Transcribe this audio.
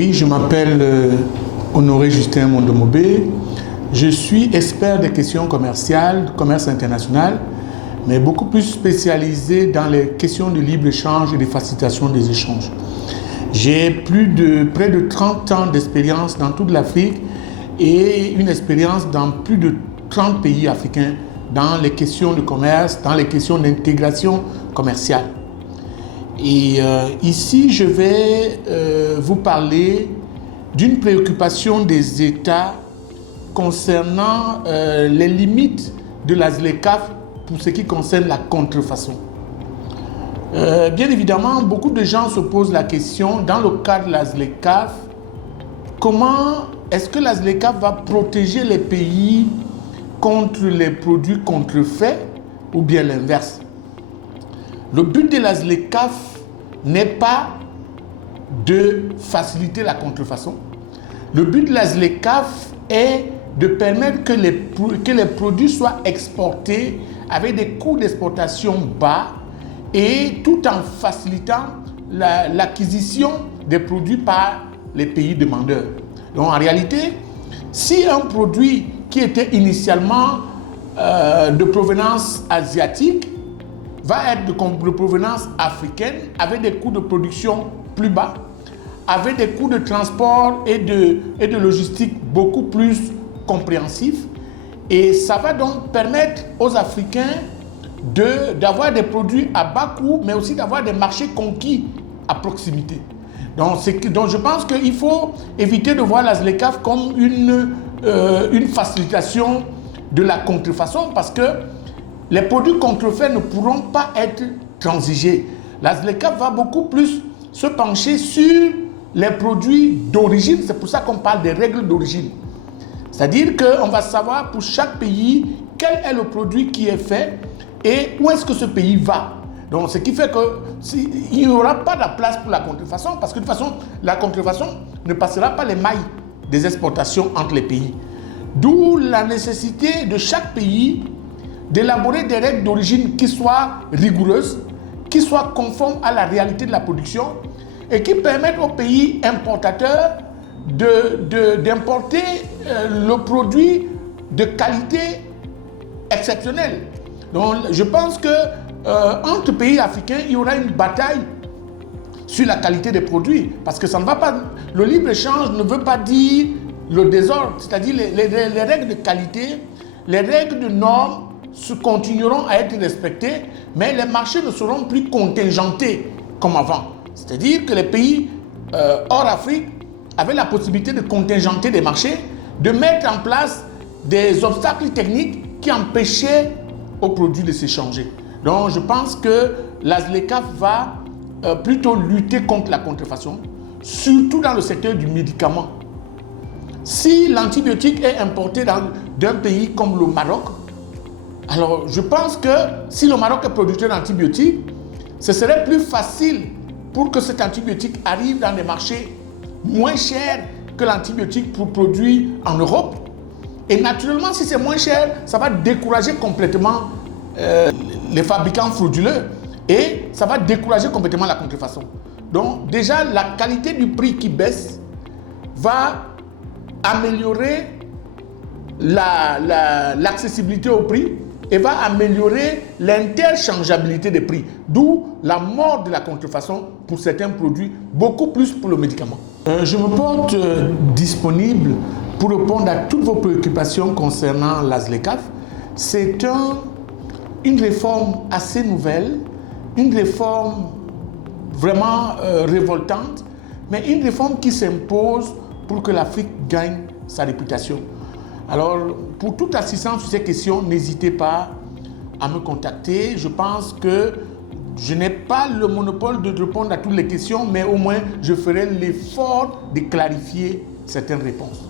Oui, je m'appelle Honoré Justin Mondomobé. Je suis expert des questions commerciales, commerce international, mais beaucoup plus spécialisé dans les questions de libre-échange et de facilitation des échanges. J'ai près de 30 ans d'expérience dans toute l'Afrique et une expérience dans plus de 30 pays africains dans les questions de commerce, dans les questions d'intégration commerciale. Et ici, je vais vous parler d'une préoccupation des États concernant les limites de la ZLECAf pour ce qui concerne la contrefaçon. Bien évidemment, beaucoup de gens se posent la question, dans le cas de la ZLECAf, comment est-ce que la ZLECAf va protéger les pays contre les produits contrefaits ou bien l'inverse? Le but de la ZLECAf n'est pas de faciliter la contrefaçon. Le but de la ZLECAf est de permettre que les produits soient exportés avec des coûts d'exportation bas et tout en facilitant l'acquisition des produits par les pays demandeurs. Donc en réalité, si un produit qui était initialement de provenance asiatique va être de provenance africaine avec des coûts de production plus bas, avec des coûts de transport et de logistique beaucoup plus compréhensifs. Et ça va donc permettre aux Africains d'avoir des produits à bas coût, mais aussi d'avoir des marchés conquis à proximité. Donc je pense qu'il faut éviter de voir la ZLECAf comme une facilitation de la contrefaçon, parce que les produits contrefaits ne pourront pas être transigés. La ZLECAf va beaucoup plus se pencher sur les produits d'origine. C'est pour ça qu'on parle des règles d'origine. C'est-à-dire qu'on va savoir pour chaque pays quel est le produit qui est fait et où est-ce que ce pays va. Donc ce qui fait qu'il n'y aura pas de place pour la contrefaçon, parce que de toute façon, la contrefaçon ne passera pas les mailles des exportations entre les pays. D'où la nécessité de chaque pays d'élaborer des règles d'origine qui soient rigoureuses, qui soient conformes à la réalité de la production et qui permettent aux pays importateurs d'importer le produit de qualité exceptionnelle. Donc je pense que entre pays africains, il y aura une bataille sur la qualité des produits, parce que ça ne va pas. Le libre-échange ne veut pas dire le désordre, c'est-à-dire les règles de qualité, les règles de normes continueront à être respectées, mais les marchés ne seront plus contingentés comme avant. C'est-à-dire que les pays hors Afrique avaient la possibilité de contingenter des marchés, de mettre en place des obstacles techniques qui empêchaient aux produits de s'échanger. Donc je pense que la ZLECAf va plutôt lutter contre la contrefaçon, surtout dans le secteur du médicament. Si l'antibiotique est importé d'un pays comme le Maroc, alors je pense que si le Maroc est producteur d'antibiotiques, ce serait plus facile pour que cet antibiotique arrive dans des marchés moins chers que l'antibiotique produit en Europe. Et naturellement, si c'est moins cher, ça va décourager complètement les fabricants frauduleux et ça va décourager complètement la contrefaçon. Donc déjà, la qualité du prix qui baisse va améliorer l'accessibilité au prix et va améliorer l'interchangeabilité des prix, d'où la mort de la contrefaçon pour certains produits, beaucoup plus pour le médicament. Je me porte disponible pour répondre à toutes vos préoccupations concernant la ZLECAf. C'est une réforme assez nouvelle, une réforme vraiment révoltante, mais une réforme qui s'impose pour que l'Afrique gagne sa réputation. Alors, pour toute assistance sur ces questions, n'hésitez pas à me contacter. Je pense que je n'ai pas le monopole de répondre à toutes les questions, mais au moins, je ferai l'effort de clarifier certaines réponses.